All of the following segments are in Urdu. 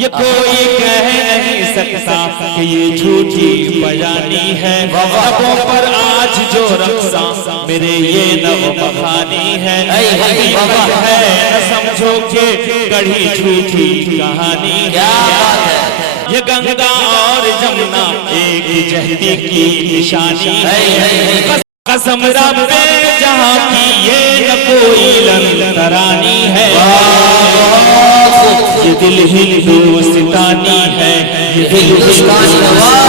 یہ کوئی کہہ نہیں سکتا کہ یہ جھوٹی بیانی ہے، لبوں پر آج جو رقصاں میرے یہ نغمہ خوانی ہے، حقیقت ہے نہ سمجھو کہ گڑھی جھوٹی کہانی ہے، یہ گنگا اور جمنا ایک جہتی کی نشانی ہے، قسم رب جہاں کی یہ نہ کوئی لنگرانی ہے، یہ دل ہندوستانی ہے، یہ دل ہندوستانی ہے،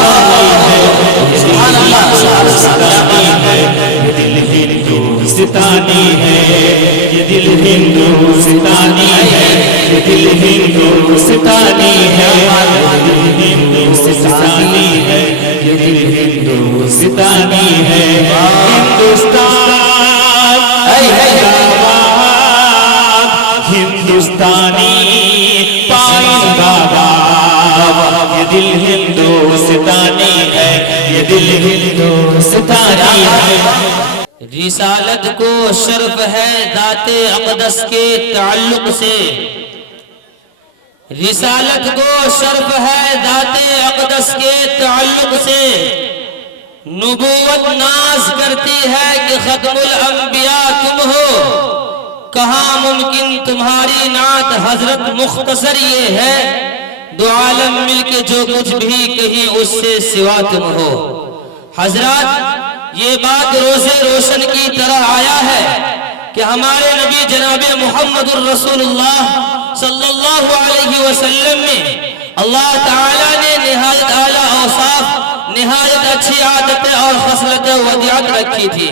یہ دل ہندوستانی ہے، یہ دل ہندوستانی ہے، یہ دل ہندوستانی ہے، یہ دل ہندوستانی ہے، یہ دل ہندوستانی ہے، ہندوستان ہندوستانی پائندہ باد، یہ دل ہندوستانی ہے، یہ دل ہندوستانی ہے۔ رسالت کو شرف ہے ذات اقدس کے تعلق سے، رسالت کو شرف ہے ذات اقدس کے تعلق سے، نبوت ناز کرتی ہے کہ ختم الانبیاء تم ہو، کہاں ممکن تمہاری نعت حضرت، مختصر یہ ہے دو عالم مل کے جو کچھ بھی کہیں اس سے سوا تم ہو۔ حضرات یہ بات روزے روشن کی طرح آیا ہے کہ ہمارے نبی جناب محمد الرسول اللہ صلی اللہ علیہ وسلم میں اللہ تعالیٰ نے نہایت اعلیٰ اوصاف، نہایت اچھی عادتیں اور خصلت ودیعت رکھی تھی،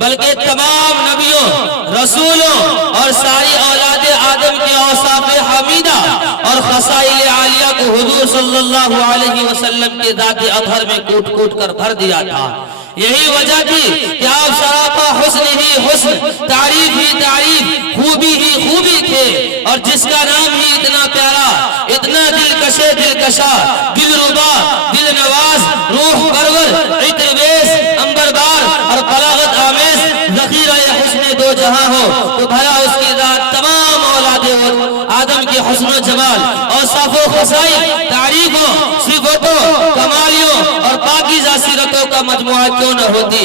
بلکہ تمام نبیوں، رسولوں اور ساری اولاد آدم کے اوصاف حمیدہ اور خصائل عالیہ کو حضور صلی اللہ علیہ وسلم کے ذات اطہر میں کوٹ کوٹ کر بھر دیا تھا۔ یہی وجہ تھی کہ آپ سراپا حسن ہی حسن، تعریف ہی تعریف، خوبی ہی خوبی تھے، اور جس کا نام ہی اتنا پیارا، اتنا دلکشے دلکشا، دل ربا، دل نواز، روح پرور، عطر بیس، انبر بار اور بلاغت آمیز، ذخیرہ حسن دو جہاں ہو تو بھلا اس کی ذات تمام اولاد آدم کی حسن و جمال، اوصاف و خصائل، تعریفوں، صفتوں، کمالیوں اور پاکیزہ سیرتوں کا مجموعہ کیوں نہ ہوتی؟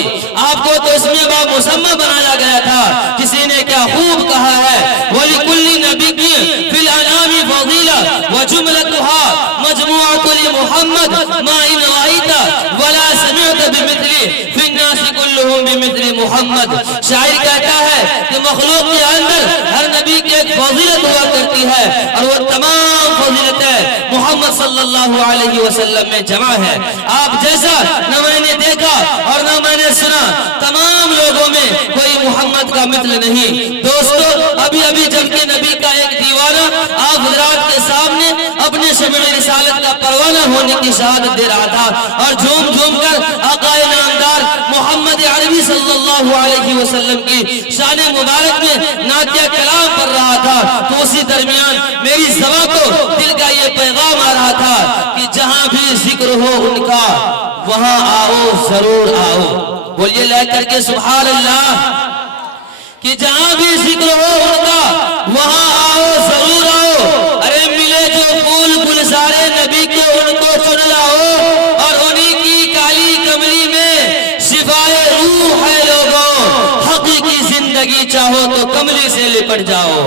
آپ کو تو اس میں بامسمہ بنایا گیا تھا۔ کسی نے کیا خوب کہا ہے، وَلِكُلِّ نَبِيٍّ فِي الْأَنْعَامِ فَضِيلَةٌ وَجُمْلَتُهَا مَجْمُوعَةٌ لِمُحَمَّدٍ مَا إِنْ رَأَيْتَ وَلَا سَمِعْتَ بِمِثْلِهِ فِي النَّاسِ كُلُّهُمْ بِمِثْلِ محمد۔ شاعر کہتا ہے کہ مخلوق کے اندر ہر نبی کی ایک فضیلت ہوا کرتی ہے، اور وہ تمام فضیلتیں محمد صلی اللہ علیہ وسلم میں جمع ہے۔ آپ جیسا نہ میں نے دیکھا اور نہ میں نے سنا، تمام لوگوں میں کوئی محمد کا مثل نہیں۔ دوستو ابھی ابھی جبکہ نبی کا ایک دیوانہ آپ حضرات کے سامنے اپنے شمع رسالت کا پروانہ ہونے کی شہادت دے رہا تھا، اور جھوم جھوم کر آقا نامدار محمد عربی صلی اللہ علیہ وسلم کی شان مبارک میں نعتیہ کلام پڑھ رہا تھا، تو اسی درمیان میری زبان کو دل کا یہ پیغام آ رہا تھا کہ جہاں بھی ذکر ہو ان کا وہاں آؤ، ضرور آؤ۔ بولیے لے کر کے سبحان اللہ، کہ جہاں بھی ذکر ہو ان کا وہاں آؤ، ضرور آؤ۔ ارے ملے جو پھول گلزارے نبی کے ان کو چن لاؤ، اور انہی کی کالی کملی میں شفائے روح ہے لوگوں، حقیقی زندگی چاہو تو کملی سے لپٹ جاؤ۔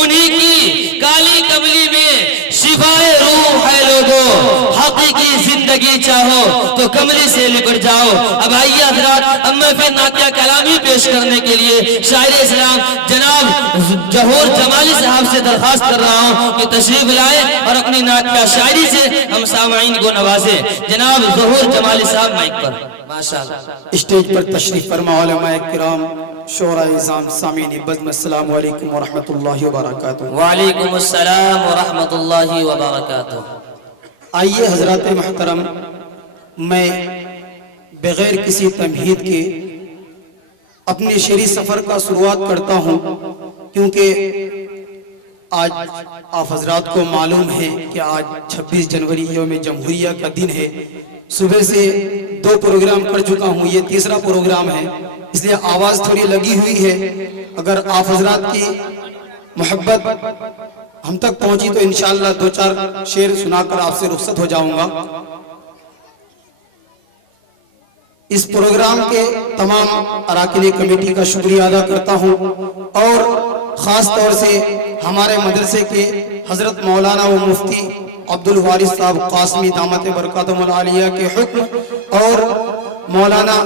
انہی کی کالی کملی میں شفائے روح ہے لوگوں، حقیقی زندگی چاہو تو کملی سے لپٹ جاؤ۔ اب آئیے حضرات، اب میں پھر نعتیہ کلامی پیش کرنے کے لیے شاعر اسلام جناب ظہور جمالی صاحب سے درخواست کر رہا ہوں کہ تشریف لائے اور اپنی نعتیہ شاعری سے ہم سامعین کو نوازے۔ جناب ظہور جمالی صاحب مائک پر ماشاءاللہ اسٹیج پر تشریف فرما علماء کرام، شعراء عظام، سامعین بزم، السلام علیکم ورحمۃ اللہ وبرکاتہ۔ وعلیکم السلام ورحمۃ اللہ وبرکاتہ۔ آئیے حضرات محترم، میں بغیر کسی تمہید کے اپنے شعری سفر کا شروعات کرتا ہوں، کیونکہ آج آپ حضرات کو معلوم ہے کہ آج 26 جنوری یوم جمہوریہ کا دن ہے۔ صبح سے 2 پروگرام کر چکا ہوں، یہ تیسرا پروگرام ہے، اس لیے آواز تھوڑی لگی ہوئی ہے۔ اگر آپ حضرات کی محبت ہم تک پہنچی تو انشاءاللہ دو چار شعر سنا کر آپ سے رخصت ہو جاؤں گا۔ اس پروگرام کے تمام اراکین کمیٹی کا شکریہ ادا کرتا ہوں، اور خاص طور سے ہمارے مدرسے کے حضرت مولانا و مفتی عبدالوارث صاحب قاسمی دامت برکاتہم العالیہ کے حکم، اور مولانا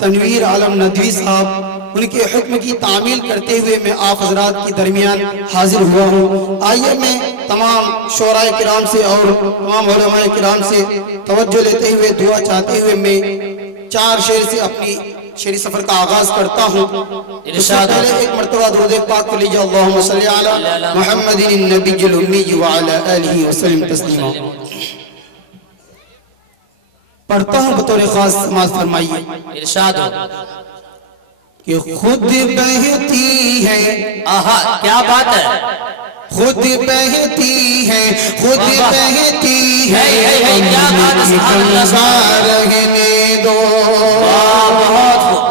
تنویر عالم ندوی صاحب ان کے حکم کی تعمیل کرتے ہوئے میں آپ حضرات کی درمیان حاضر ہوا ہوں۔ آئیے میں تمام شعراء کرام سے اور تمام علماء کرام سے توجہ لیتے ہوئے دعا چاہتے ہوئے میں 4 شعر سے اپنی شعری سفر کا آغاز کرتا ہوں۔ اس سے پہلے ایک مرتبہ درود پاک پڑھ لیجیے، اللہم صلی علی محمد النبی الامی وعلی آلہ وسلم تسلیما۔ پڑھتا ہوں بطور خاص، سماعت فرمائیے۔ ارشاد ہو کہ خود بہتی ہے، آہا کیا بات ہے، خود بہتی ہے، خود بہتی ہے، کیا بات ہے، سبحان اللہ، رہنے دو۔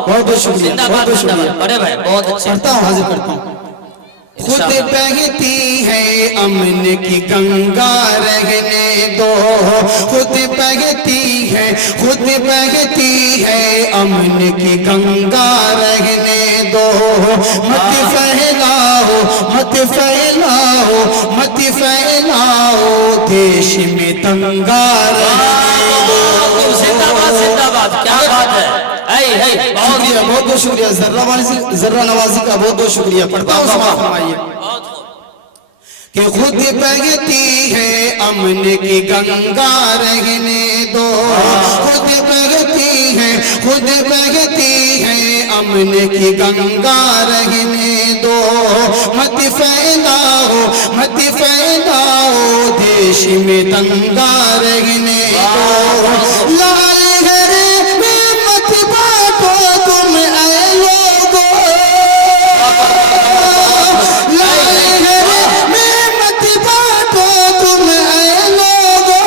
بہت بہت شکریہ، بہت بہت شکریہ۔ بڑے بھائی بہت اچھے، کرتا ہوں، حاضر کرتا ہوں۔ خود بہتی ہے امن کی گنگا رہنے دو، خود بہتی ہے، خود بہتی ہے امن کی گنگا رہنے دو۔ مت پھیلاؤ، مت پھیلاؤ، مت پھیلاؤ، دیش میں دنگا رہنے دو۔ زندہ باد، زندہ باد، کیا بات ہے، بہت بہت شکریہ، ذرہ نوازی کا بہت بہت شکریہ۔ پڑھتا ہوں، سماعت فرمائیے۔ کہ خود بہتی ہے امن کی گنگا رہنے دو، خود بہتی ہے، خود بہتی ہے امن کی گنگا رہنے دو۔ مت پھیلاؤ، مت پھیلاؤ، دیش میں دنگا رہنے دو۔ لال گھر میں مت بانٹو تم اے لوگو، لال گھر میں مت بانٹو تم اے لوگو۔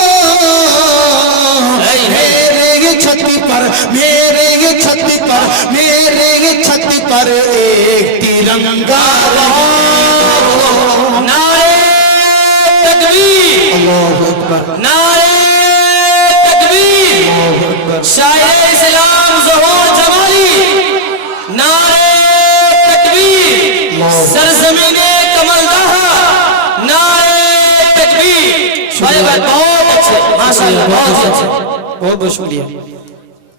میرے چھت پر، میرے چھت پر، میرے چھت پر ایک ترنگا رہے۔ نعرہ تکبیر، اللہ اکبر، نعرہ تکبیر، شاعر اسلام ظہور جمالی، نعرہ تکبیر، سرزمین کمل دہا، نعرہ تکبیر۔ بھائی بھائی بہت اچھے، ماشاءاللہ بہت اچھے، بہت بہت شکریہ۔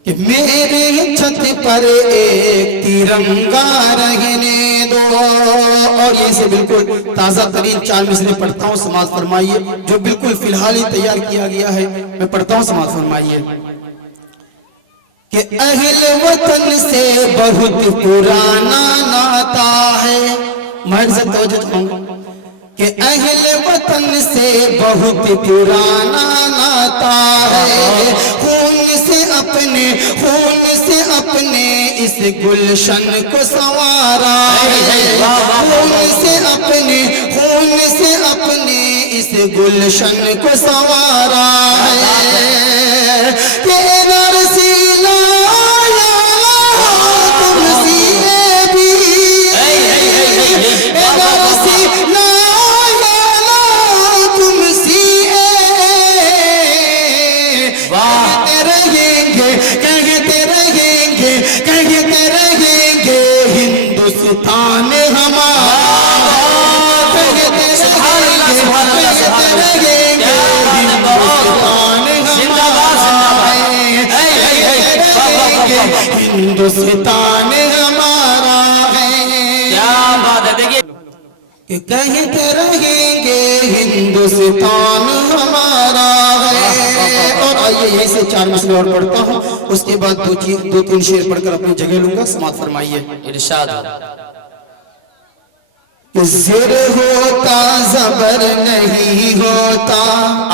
کہ میرے چھت پر ایک ترنگا رہنے دو، اور یہ سے بالکل تازہ ترین 4 مصرے پڑھتا ہوں، سماعت فرمائیے، جو بالکل فی الحال ہی تیار کیا گیا ہے، میں پڑھتا ہوں، سماعت فرمائیے۔ کہ اہل وطن سے بہت پرانا ناتا ہے، میں سے توجہ چاہوں گا کہ اہل وطن سے بہت پرانا ناتا ہے، خون سے اپنے، خون سے اپنے اس گلشن کو سنوارا ہے، خون سے اپنے، خون سے اپنے اس گلشن کو سنوارا ہے۔ کہ نرسیلا یا تم سیے بھی، نرسیلا تم سیے، کہتے رہیں گے، کہتے رہیں گے، کہتے رہیں گے ہندوستان ہمارا، کہتے رہیں گے، کہتے رہیں گے ہندوستان ہندوستان ہمارا ہے۔ کیا بات ہے، دیکھیے کہ کہتے رہیں گے ہندوستان ہمارا ہے۔ اور آئیے یہیں سے 4 مصرے اور پڑھتا ہوں، اس کے بعد 2-3 شعر پڑھ کر اپنی جگہ لوں گا، سماعت فرمائیے۔ ارشاد ہو کہ زر ہوتا زبر نہیں ہوتا،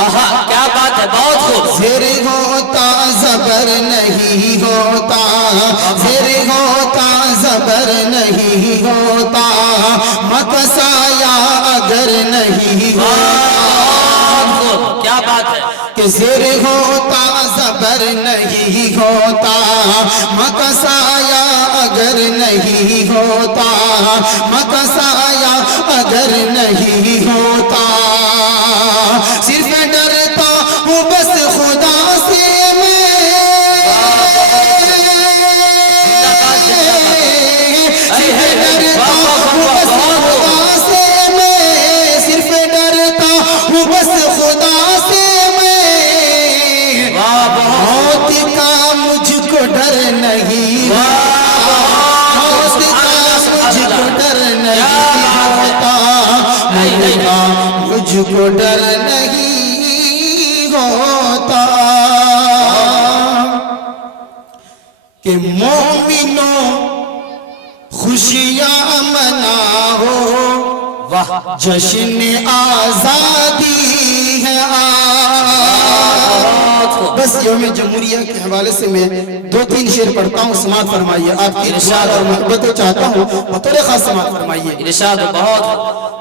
آہا کیا بات ہے، بہت خوب، زر ہوتا زبر نہیں ہوتا، زر ہوتا زبر نہیں ہوتا، مکسایا اگر نہیں ہوتا۔ کیا بات ہے، کہ زر ہوتا زبر نہیں ہوتا، مکسایا اگر نہیں ہوتا، مکسایا اگر نہیں ہوتا صرف ڈرتا ہوں بس خدا سے میں صرف ڈرتا ہوں بس خدا سے میں صرف ڈرتا ہوں بس خدا سے میں موت کا مجھ کو ڈر نہیں موت کا مجھ کو ڈر نہیں ہوتا مجھ کو ڈر نہیں ہوتا کہ مومنوں خوشیاں مناؤ جشن آزادی ہے بس یوم جمہوریہ کے حوالے سے میں 2-3 شعر پڑھتا ہوں، سماعت فرمائیے. آپ کی ارشاد اور محبت چاہتا ہوں، بطور خاص سماعت فرمائیے. ارشاد بہت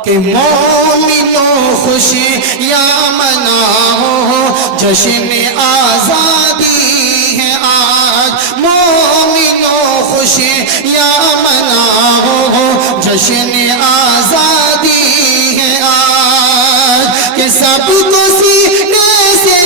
کہ مومنوں خوشیاں مناؤ جشن آزادی ہے آج مومنوں خوشیاں مناؤ جشن آزادی ہے آج کہ سب کو سینے سے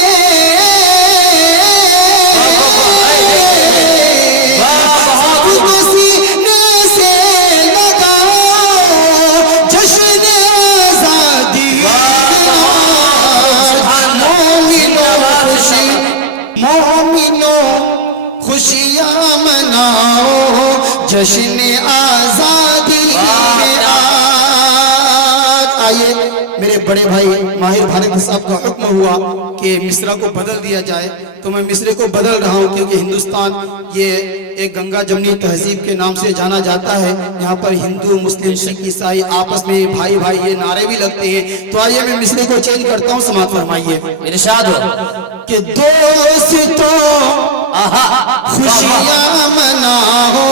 خوشیاں مناؤ جشن آزادی میں آئیے میرے بڑے بھائی ماہر بھارت صاحب کا حکم ہوا کہ مصرع کو بدل دیا جائے تو میں مصرع کو بدل رہا ہوں کیونکہ ہندوستان یہ ایک گنگا جمنی تہذیب کے نام سے جانا جاتا ہے. یہاں پر ہندو مسلم سکھ عیسائی آپس میں بھائی بھائی یہ نعرے بھی لگتے ہیں. تو آئیے میں مصرع کو چینج کرتا ہوں، سماعت فرمائیے. ارشاد ہو کہ دوستوں خوشیاں مناؤ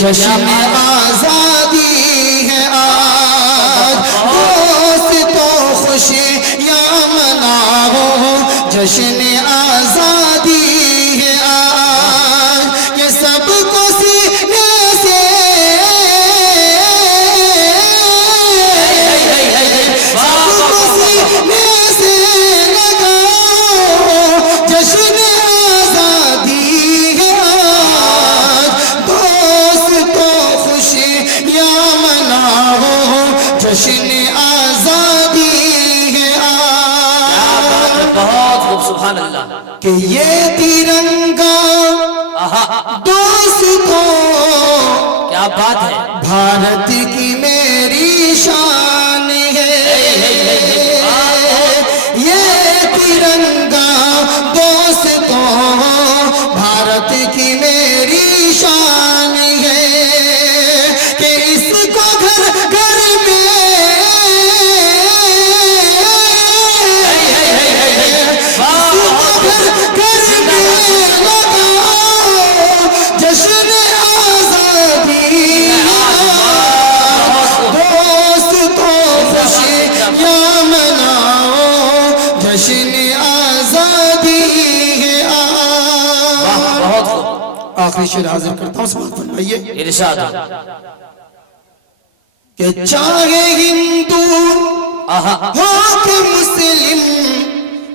جشن آزادی ہے آج دوستوں خوشیاں مناؤ جشن آزادی ہے آج یہ سب کو سینے سے سب کو سینے سے لگاؤ جشن آزادی ہے آج دوستوں خوشیاں مناؤ جشن آزادی ہے آج بہت خوب سبحان اللہ کہ یہ ترنگا دوستوں کیا بات ہے بھارت کی میری شان ہے یہ ترنگا دوستوں بھارت کی میری شان ہے کہ اس کو گھر گھر میں گھر میں لگاؤ جشن آزادی دوستوں خوشیاں مناؤ جشن آزادی ہے بہت آخری شعر حاضر کرتا ہوں، سماعت فرمائیے. ارشاد ہو کہ چاہے ہندو ہو کہ مسلم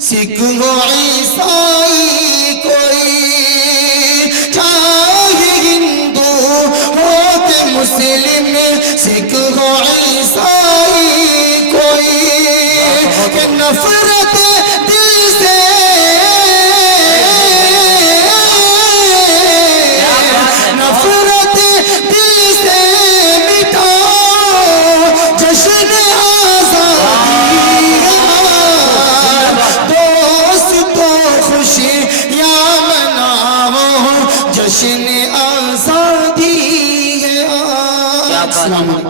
سکھ ہو عیسائی کوئی چاہے ہندو ہو کہ مسلم سکھ ہو عیسائی کوئی کہ نفرت دل سے نفرت دل سے مٹاؤ جشن آزادی دوستوں خوشیاں مناؤ جشن آزادی ہے. السلام علیکم.